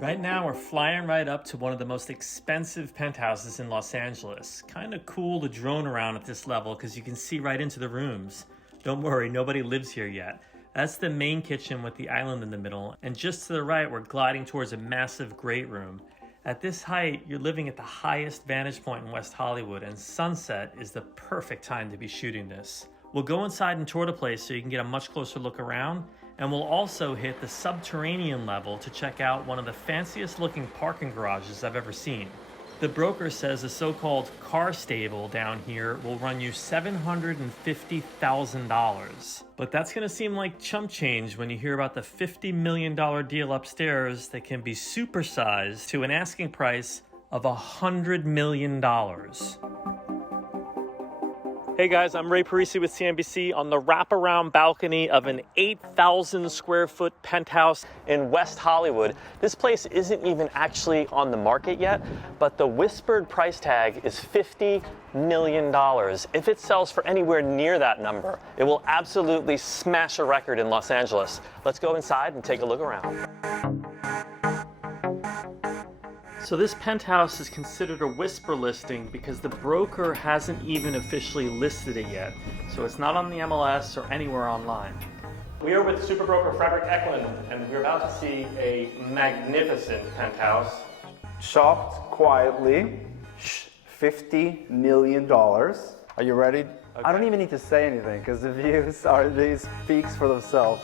Right now, we're flying right up to one of the most expensive penthouses in Los Angeles. Kind of cool to drone around at this level because you can see right into the rooms. Don't worry, nobody lives here yet. That's the main kitchen with the island in the middle, and just to the right, we're gliding towards a massive great room. At this height, you're living at the highest vantage point in West Hollywood, and sunset is the perfect time to be shooting this. We'll go inside and tour the place so you can get a much closer look around, and we'll also hit the subterranean level to check out one of the fanciest looking parking garages I've ever seen. The broker says the so-called car stable down here will run you $750,000. But that's gonna seem like chump change when you hear about the $50 million deal upstairs that can be supersized to an asking price of $100 million. Hey guys, I'm Parisi with CNBC on the wraparound balcony of an 8,000 square foot penthouse in West Hollywood. This place isn't even actually on the market yet, but the whispered price tag is $50 million. If it sells for anywhere near that number, it will absolutely smash a record in Los Angeles. Let's go inside and take a look around. So this penthouse is considered a whisper listing because the broker hasn't even officially listed it yet. So it's not on the MLS or anywhere online. We are with super broker Frederik Eklund, and we're about to see a magnificent penthouse. Shopped quietly, $50 million. Are you ready? Okay. I don't even need to say anything because the views speaks for themselves.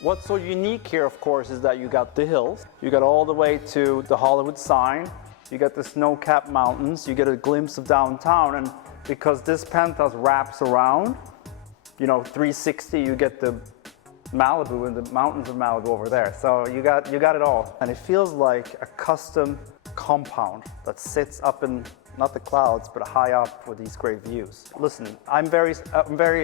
What's so unique here, of course, is that you got the hills. You got all the way to the Hollywood sign. You got the snow-capped mountains. You get a glimpse of downtown. And because this penthouse wraps around, 360, you get the Malibu and the mountains of Malibu over there. So you got it all. And it feels like a custom compound that sits up in, not the clouds, but high up with these great views. Listen, I'm very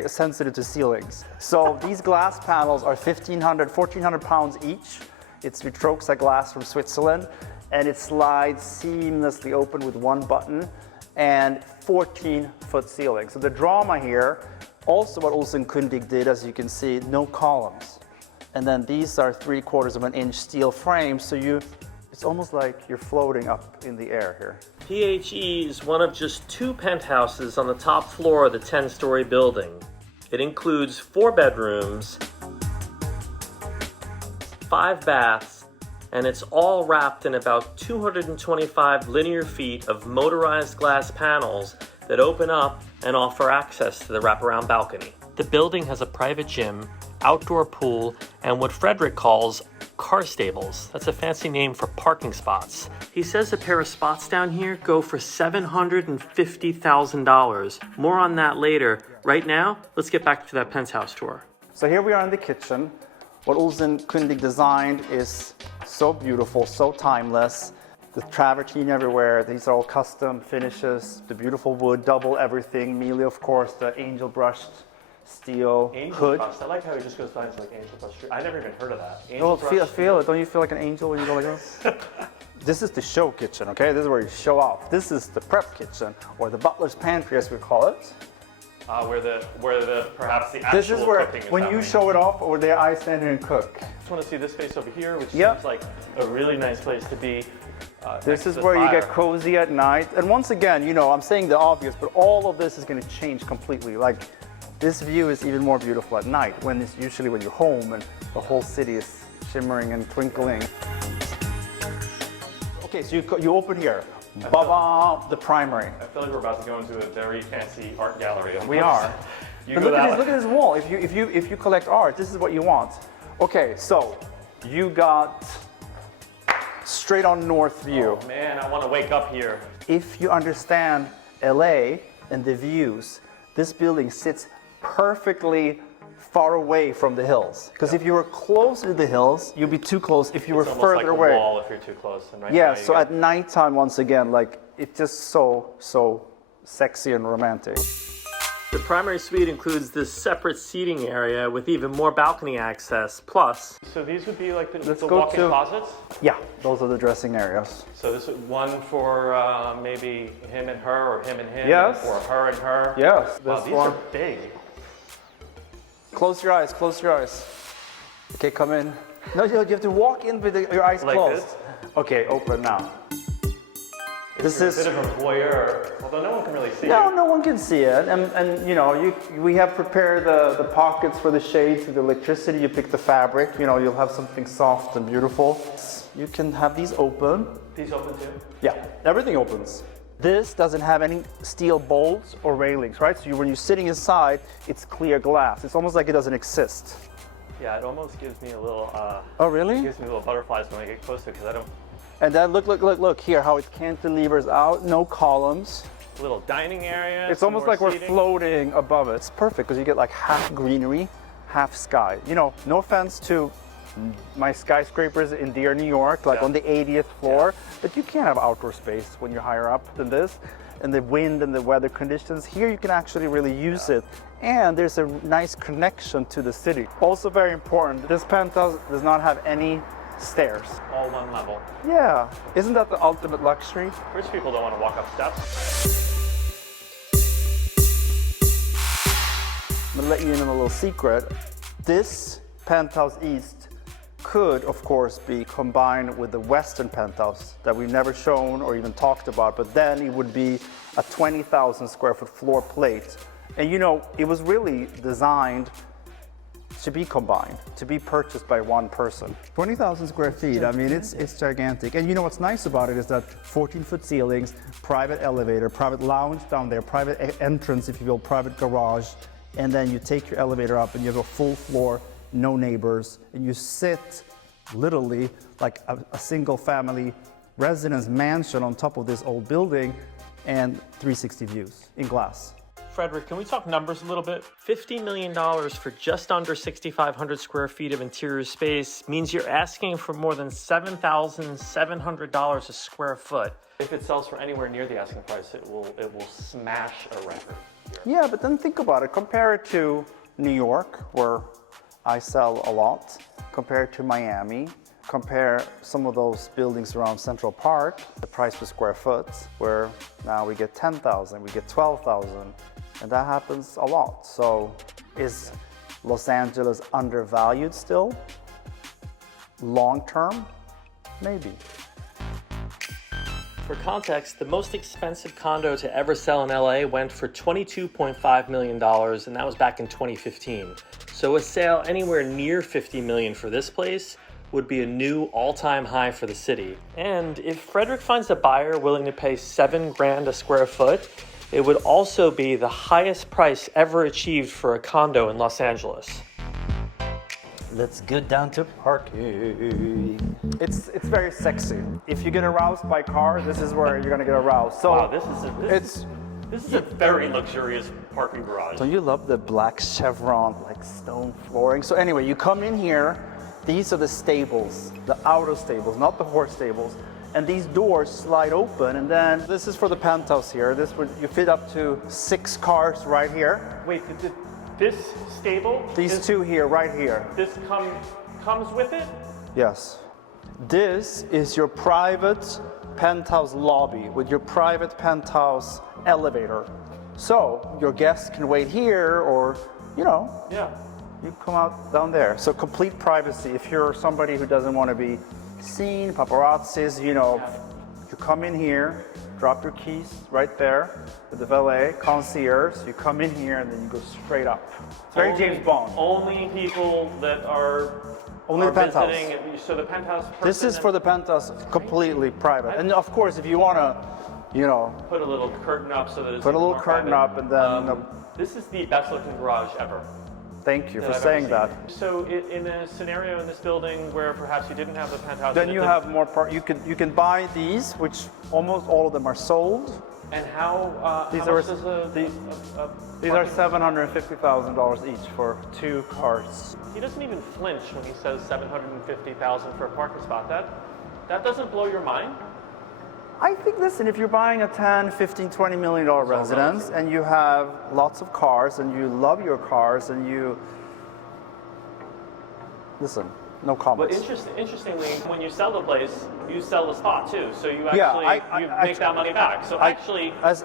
sensitive to ceilings. So these glass panels are 1,400 pounds each. It's Vitroxa glass from Switzerland, and it slides seamlessly open with one button and 14-foot ceiling. So the drama here, also what Olson Kundig did, as you can see, no columns. And then these are 3/4 of an inch steel frames, so it's almost like you're floating up in the air here. PHE is one of just 2 penthouses on the top floor of the 10-story building. It includes 4 bedrooms, 5 baths, and it's all wrapped in about 225 linear feet of motorized glass panels that open up and offer access to the wraparound balcony. The building has a private gym, outdoor pool, and what Frederik calls car stables. That's a fancy name for parking spots. He says a pair of spots down here go for $750,000. More on that later. Right now, let's get back to that penthouse tour. So here we are in the kitchen. What Olson Kundig designed is so beautiful, so timeless. The travertine everywhere. These are all custom finishes. The beautiful wood, double everything. Mealy, of course, the angel brushed steel hood. Brushed. I like how he just goes down to like angel brushed. I never even heard of that. Feel it. Don't you feel like an angel when you go like this? This is the show kitchen, okay? This is where you show off. This is the prep kitchen, or the butler's pantry, as we call it. Where perhaps the actual This is where, cooking is when happening. you show it off, over there, I stand here and cook. I just want to see this space over here, which seems like a really nice place to be. This is where you get cozy at night. And once again, I'm saying the obvious, but all of this is going to change completely. Like, this view is even more beautiful at night, when it's usually when you're home and the whole city is shimmering and twinkling. Okay, so you open here. The primary. I feel like we're about to go into a very fancy art gallery. We are. Look at this wall. If you collect art, this is what you want. Okay, so you got straight on north view. Oh man, I want to wake up here. If you understand LA and the views, this building sits perfectly far away from the hills. Because if you were close to the hills, you'd be too close. If you were further away, it's almost like a wall if you're too close. And so at nighttime, once again, like, it's just so sexy and romantic. The primary suite includes this separate seating area with even more balcony access. Plus, so these would be like the walk-in closets? Yeah, those are the dressing areas. So this is one for maybe him and her, or him and him, yes, or her and her. Yes, wow, these are big. Close your eyes, close your eyes. Okay, come in. No, you have to walk in with your eyes Like closed. this? Okay, open now. This You're is a bit of a voyeur, although no one can really see no, you. no one can see it, and you know, we have prepared the pockets for the shades, the electricity. You pick the fabric. You know, you'll have something soft and beautiful. You can have these open. These open too? Yeah, everything opens. This doesn't have any steel bolts or railings, right? So when you're sitting inside, it's clear glass. It's almost like it doesn't exist. Yeah, it almost gives me a little. Oh, really? It gives me little butterflies when I get closer because I don't. And then look here, how it cantilevers out, no columns. A little dining area. It's some almost more like we're seating. floating above it. It's perfect because you get like half greenery, half sky. You know, no offense to my skyscrapers in Deer, New York, like on the 80th floor, but you can't have outdoor space when you're higher up than this. And the wind and the weather conditions, here you can actually really use it. And there's a nice connection to the city. Also very important, this penthouse does not have any stairs. All one level. Yeah, isn't that the ultimate luxury? Rich people don't want to walk up steps. I'm gonna let you in on a little secret. This penthouse east could, of course, be combined with the western penthouse that we've never shown or even talked about, but then it would be a 20,000 square foot floor plate. And you know, it was really designed to be combined, to be purchased by one person. 20,000 square feet, I mean, it's gigantic. And you know what's nice about it is that 14-foot ceilings, private elevator, private lounge down there, private entrance, if you will, private garage, and then you take your elevator up and you have a full floor, no neighbors, and you sit literally like a single family residence mansion on top of this old building and 360 views in glass. Frederik, can we talk numbers a little bit? $50 million for just under 6,500 square feet of interior space means you're asking for more than $7,700 a square foot. If it sells for anywhere near the asking price, it will smash a record here. Yeah, but then think about it. Compare it to New York, where I sell a lot. Compare it to Miami. Compare some of those buildings around Central Park, the price per square foot, where now we get 10,000, we get 12,000. And that happens a lot. So is Los Angeles undervalued still? Long term? Maybe. For context, the most expensive condo to ever sell in LA went for $22.5 million, and that was back in 2015. So a sale anywhere near $50 million for this place would be a new all-time high for the city. And if Frederik finds a buyer willing to pay $7,000 a square foot, it would also be the highest price ever achieved for a condo in Los Angeles. Let's get down to parking. It's very sexy. If you get aroused by car, this is where you're gonna get aroused. So Wow, this is a very luxurious parking garage. Don't you love the black chevron, like stone flooring? So anyway, you come in here. These are the stables, the outer stables, not the horse stables. And these doors slide open, and then this is for the penthouse here. This would you fit up to 6 cars right here. Wait, this stable? These two here, right here. This comes with it? Yes. This is your private penthouse lobby with your private penthouse elevator. So your guests can wait here, or you come out down there. So complete privacy. If you're somebody who doesn't want to be seen, paparazzis, you come in here, drop your keys right there with the valet, concierge. You come in here and then you go straight up. It's very James Bond. Only people that are the penthouse. visiting. So the penthouse. This is for the penthouse, completely private. And of course, if you want to, put a little curtain up so that it's put a little more curtain private. up, and then This is the best looking garage ever. thank you for I've ever saying seen. that. So in a scenario in this building where perhaps you didn't have the penthouse, Then you have more you can buy these, which almost all of them are sold. And how These how are much does these are $750,000 each for 2 cars. He doesn't even flinch when he says $750,000 for a parking spot. That doesn't blow your mind? I think, listen, if you're buying a 10, 15, $20 million residence and you have lots of cars and you love your cars and listen, no But comments. interestingly, when you sell the place, you sell the spot too. So you actually you make that money back. So actually, as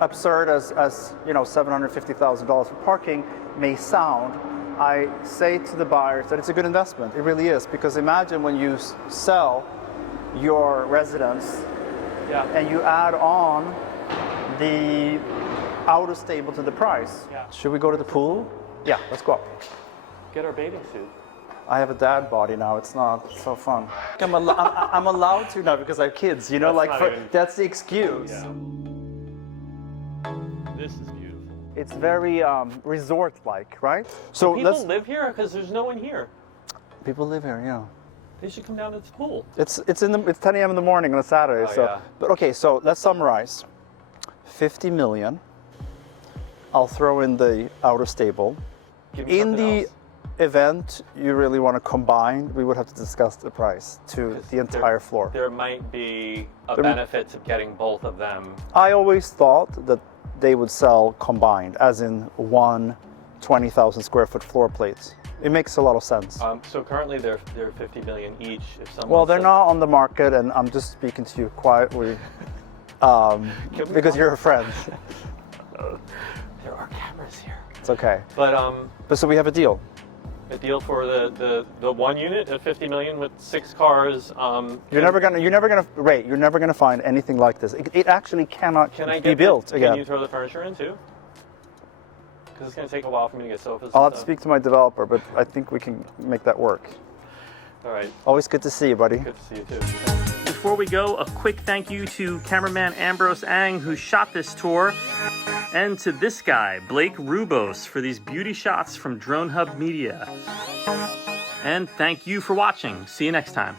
absurd as $750,000 for parking may sound, I say to the buyers that it's a good investment. It really is, because imagine when you sell your residence and you add on the outer stable to the price. Yeah. Should we go to the pool? Yeah, let's go up. Get our bathing suit. I have a dad body now. It's not so fun. I'm allowed to now because I have kids. You know, that's the excuse. Yeah. This is beautiful. It's very resort-like, right? So people live here because there's no one here. People live here, yeah. They should come down to the pool. It's 10 a.m. in the morning on a Saturday. But okay, so let's summarize. 50 million. I'll throw in the outer stable. In the event you really want to combine, we would have to discuss the price to the entire floor. There might be a benefit to getting both of them. I always thought that they would sell combined, as in one 20,000 square foot floor plate. It makes a lot of sense. So currently they're 50 million each. If someone Well, they're not on the market, and I'm just speaking to you quietly because you're a friend. There are cameras here. It's okay. But so we have a deal. A deal for the one unit at 50 million with 6 cars. You're never gonna find anything like this. It actually cannot be built again. Can you throw the furniture in too? Because it's going to take a while for me to get sofas. I'll have to speak to my developer, but I think we can make that work. All right. Always good to see you, buddy. Good to see you too. Before we go, a quick thank you to cameraman Ambrose Ang, who shot this tour, and to this guy, Blake Rubos, for these beauty shots from Drone Hub Media. And thank you for watching. See you next time.